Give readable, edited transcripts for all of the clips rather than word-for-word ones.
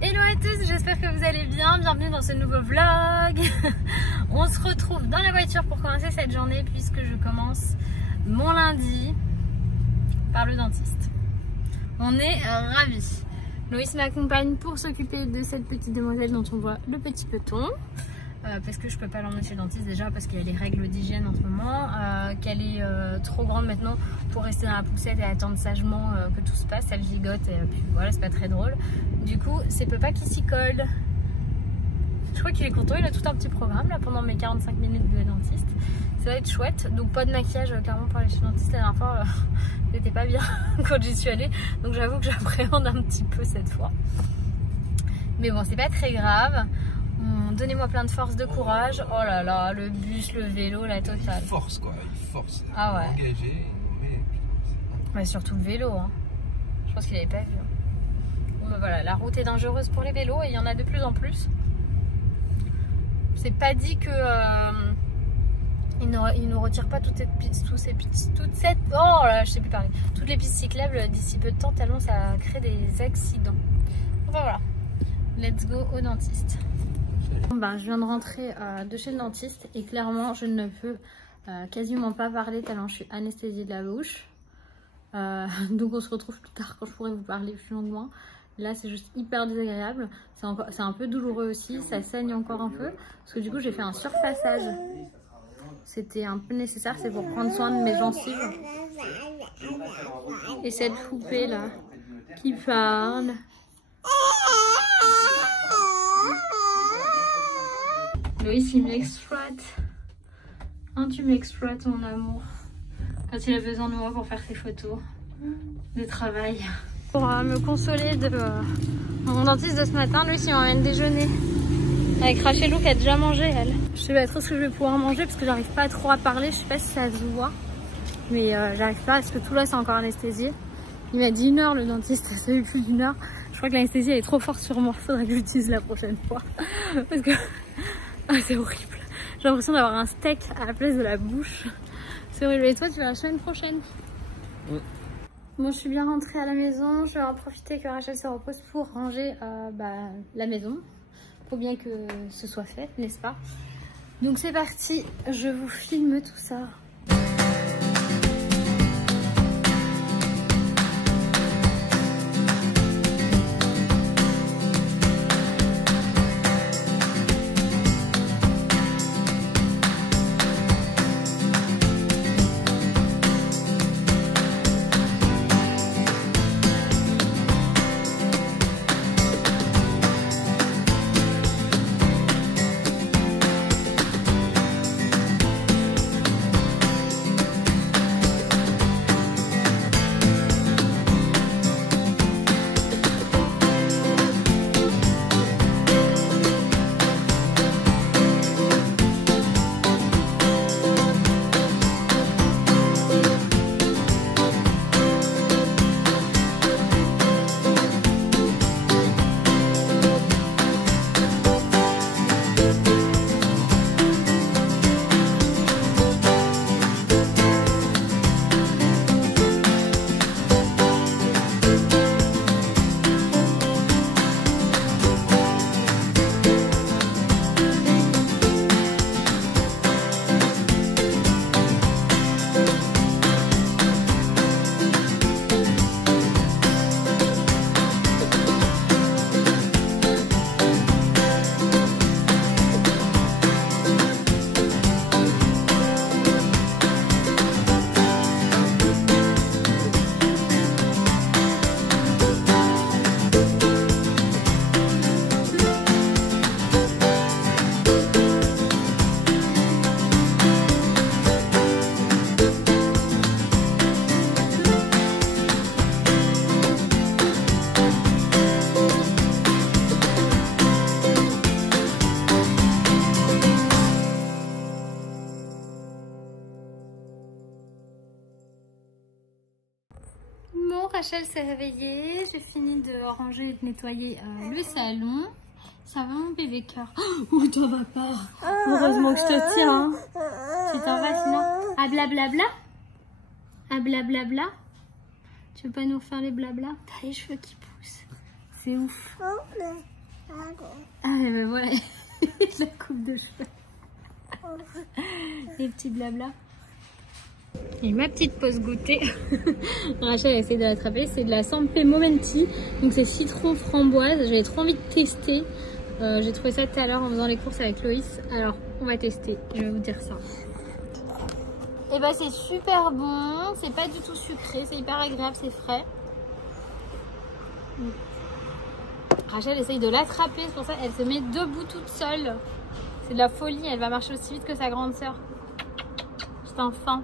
Hello à tous, j'espère que vous allez bien, bienvenue dans ce nouveau vlog. On se retrouve dans la voiture pour commencer cette journée puisque je commence mon lundi par le dentiste. On est ravis. Loïs m'accompagne pour s'occuper de cette petite demoiselle dont on voit le petit peton. Parce que je peux pas l'emmener chez le dentiste déjà parce qu'il y a les règles d'hygiène en ce moment, qu'elle est trop grande maintenant pour rester dans la poussette et attendre sagement que tout se passe, elle gigote et puis voilà, c'est pas très drôle. Du coup c'est papa qui s'y colle. Je crois qu'il est content, il a tout un petit programme là pendant mes 45 minutes de dentiste. Ça va être chouette, donc pas de maquillage clairement pour aller chez le dentiste. La dernière fois c'était pas bien quand j'y suis allée, donc j'avoue que j'appréhende un petit peu cette fois. Mais bon, c'est pas très grave. Donnez-moi plein de force, de courage. Oh là là, le bus, le vélo, la totale. Il force quoi, il force. Ah ouais. Engagé. Mais surtout le vélo. Hein. Je pense qu'il n'avait pas vu. Bon, ben voilà, la route est dangereuse pour les vélos et il y en a de plus en plus. C'est pas dit que il nous retire pas toutes les pistes cyclables d'ici peu de temps tellement ça crée des accidents. Enfin voilà, let's go au dentiste. Ben, je viens de rentrer de chez le dentiste et clairement je ne peux quasiment pas parler tellement je suis anesthésiée de la bouche. Donc on se retrouve plus tard quand je pourrai vous parler plus longuement. Là c'est juste hyper désagréable, c'est un peu douloureux aussi, ça saigne encore un peu parce que du coup j'ai fait un surfaçage. C'était un peu nécessaire, c'est pour prendre soin de mes gencives. Et cette poupée là qui parle. Loïs il m'exploite. Hein, tu m'exploites mon amour. Quand il a besoin de moi pour faire ses photos de travail. Pour me consoler de mon dentiste de ce matin, Loïs il m'emmène déjeuner avec Rachelou qui a déjà mangé elle. Je sais pas trop ce que je vais pouvoir manger parce que j'arrive pas trop à parler, je sais pas si ça se voit. Mais j'arrive pas parce que tout là c'est encore anesthésié. Il m'a dit 1 heure le dentiste, ça fait plus d'1 heure. Je crois que l'anesthésie elle est trop forte sur moi, faudrait que j'utilise la prochaine fois. Parce que c'est horrible. J'ai l'impression d'avoir un steak à la place de la bouche. C'est horrible. Et toi, tu vas la semaine prochaine? Oui. Moi, je suis bien rentrée à la maison. Je vais en profiter que Rachel se repose pour ranger la maison. Faut bien que ce soit fait, n'est-ce pas? Donc c'est parti. Je vous filme tout ça. Rachel s'est réveillée, j'ai fini de ranger et de nettoyer le salon. Ça va mon bébé cœur? Oh, toi va pas. Heureusement que je te tiens. Hein. Tu t'en vas sinon? Ah blablabla? Ah blablabla? Tu veux pas nous faire les blabla? T'as les cheveux qui poussent. C'est ouf. Ah ben voilà, la coupe de cheveux. Les petits blabla. Et ma petite pause goûter. Rachel a essayé de l'attraper. C'est de la Sampe Momenti. Donc c'est citron framboise. J'avais trop envie de tester. J'ai trouvé ça tout à l'heure en faisant les courses avec Loïs. Alors on va tester. Je vais vous dire ça. Et bah c'est super bon. C'est pas du tout sucré. C'est hyper agréable. C'est frais. Rachel essaye de l'attraper. C'est pour ça qu'elle se met debout toute seule. C'est de la folie. Elle va marcher aussi vite que sa grande sœur. Juste enfin.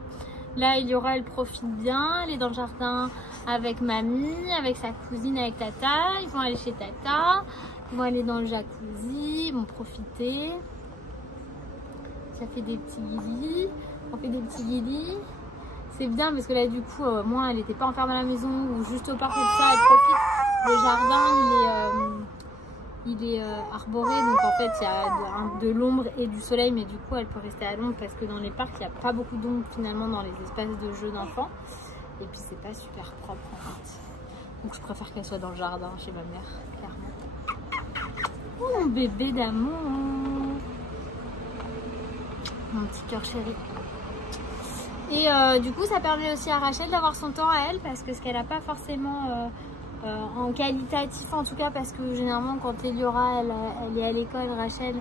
Là, Eliora, elle profite bien. Elle est dans le jardin avec mamie, avec sa cousine, avec Tata. Ils vont aller chez Tata. Ils vont aller dans le jacuzzi. Ils vont profiter. Ça fait des petits guilis. On fait des petits guilis. C'est bien parce que là, du coup, moi, elle n'était pas enfermée à la maison ou juste au parc et tout ça. Elle profite. Le jardin, il est arboré, donc en fait il y a de l'ombre et du soleil, mais du coup elle peut rester à l'ombre parce que dans les parcs il n'y a pas beaucoup d'ombre finalement dans les espaces de jeux d'enfants, et puis c'est pas super propre en fait, donc je préfère qu'elle soit dans le jardin chez ma mère, clairement. Oh mon bébé d'amour, mon petit cœur chéri. Et du coup ça permet aussi à Rachel d'avoir son temps à elle, parce que ce qu'elle n'a pas forcément en qualitatif en tout cas, parce que généralement quand Eliora elle est à l'école, Rachel,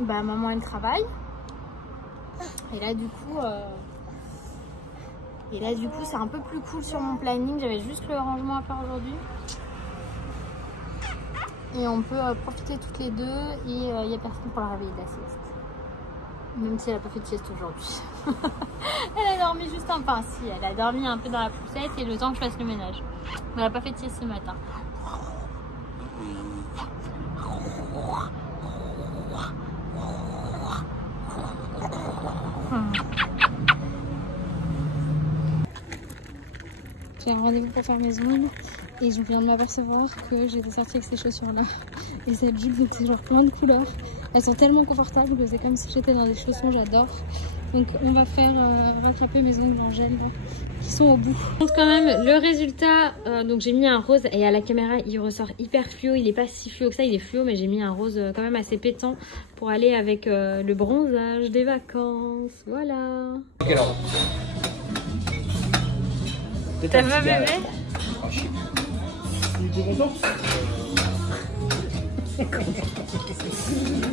bah maman elle travaille, et là du coup c'est un peu plus cool sur mon planning. J'avais juste le rangement à faire aujourd'hui et on peut profiter toutes les deux, et il n'y a personne pour la réveiller de la sieste, même si elle n'a pas fait de sieste aujourd'hui. Elle a dormi juste un peu, si elle a dormi un peu dans la poussette et le temps que je fasse le ménage. Mais elle n'a pas fait de sieste ce matin. J'ai un rendez-vous pour faire mes ongles et je viens de m'apercevoir que j'étais sortie avec ces chaussures là et cette jupe, donc c'est genre plein de couleurs. Elles sont tellement confortables que c'est comme si j'étais dans des chaussons, j'adore. Donc on va faire rattraper mes ongles en gel là, qui sont au bout. Je montre quand même le résultat. Donc j'ai mis un rose et à la caméra il ressort hyper fluo. Il n'est pas si fluo que ça, il est fluo, mais j'ai mis un rose quand même assez pétant pour aller avec le bronzage des vacances. Voilà. Ça va bébé? Il est content.